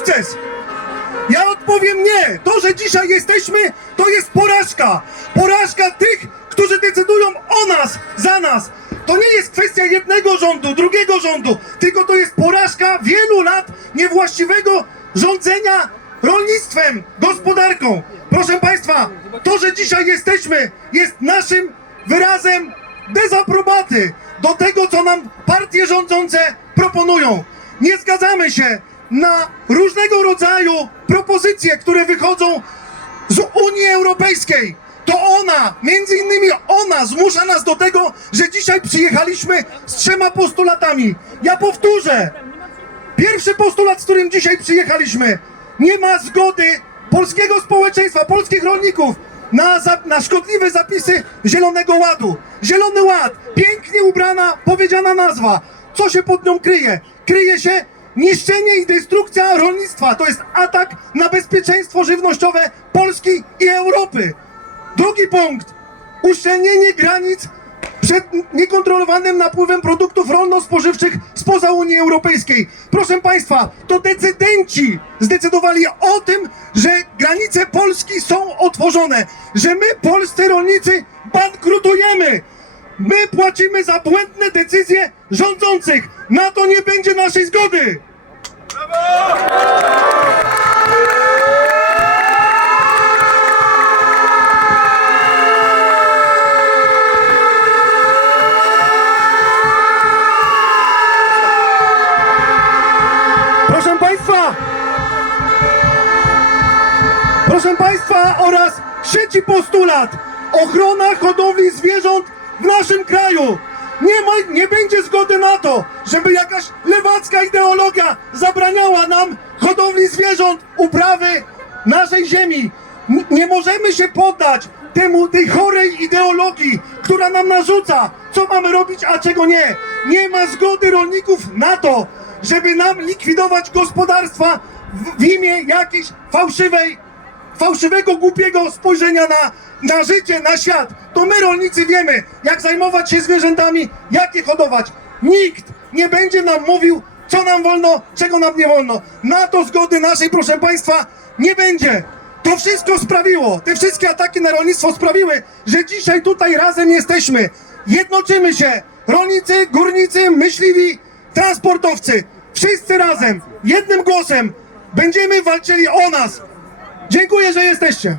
sukces? Ja odpowiem nie. To, że dzisiaj jesteśmy, to jest porażka. Porażka tych, którzy decydują o nas, za nas. To nie jest kwestia jednego rządu, drugiego rządu, tylko to jest porażka wielu lat niewłaściwego rządzenia rolnictwem, gospodarką. Proszę Państwa, to, że dzisiaj jesteśmy, jest naszym wyrazem dezaprobaty do tego, co nam partie rządzące proponują. Nie zgadzamy się na różnego rodzaju propozycje, które wychodzą z Unii Europejskiej. To ona, między innymi ona, zmusza nas do tego, że dzisiaj przyjechaliśmy z trzema postulatami. Ja powtórzę. Pierwszy postulat, z którym dzisiaj przyjechaliśmy. Nie ma zgody polskiego społeczeństwa, polskich rolników na, za, na szkodliwe zapisy Zielonego Ładu. Zielony Ład, pięknie ubrana, powiedziana nazwa. Co się pod nią kryje? Kryje się niszczenie i destrukcja rolnictwa. To jest atak na bezpieczeństwo żywnościowe Polski i Europy. Drugi punkt. Uszczelnienie granic przed niekontrolowanym napływem produktów rolno-spożywczych spoza Unii Europejskiej. Proszę Państwa, to decydenci zdecydowali o tym, że granice Polski są otworzone, że my, polscy rolnicy, bankrutujemy. My płacimy za błędne decyzje rządzących. Na to nie będzie naszej zgody. Proszę Państwa oraz trzeci postulat. Ochrona hodowli zwierząt w naszym kraju. Nie, ma, nie będzie zgody na to, żeby jakaś lewacka ideologia zabraniała nam hodowli zwierząt, uprawy naszej ziemi. N- nie możemy się poddać temu, tej chorej ideologii, która nam narzuca, co mamy robić, a czego nie. Nie ma zgody rolników na to, żeby nam likwidować gospodarstwa w, w imię jakiejś fałszywej fałszywego, głupiego spojrzenia na, na życie, na świat. To my rolnicy wiemy, jak zajmować się zwierzętami, jak je hodować. Nikt nie będzie nam mówił, co nam wolno, czego nam nie wolno. Na to zgody naszej, proszę Państwa, nie będzie. To wszystko sprawiło, te wszystkie ataki na rolnictwo sprawiły, że dzisiaj tutaj razem jesteśmy. Jednoczymy się. Rolnicy, górnicy, myśliwi, transportowcy. Wszyscy razem, jednym głosem będziemy walczyli o nas. Dziękuję, że jesteście.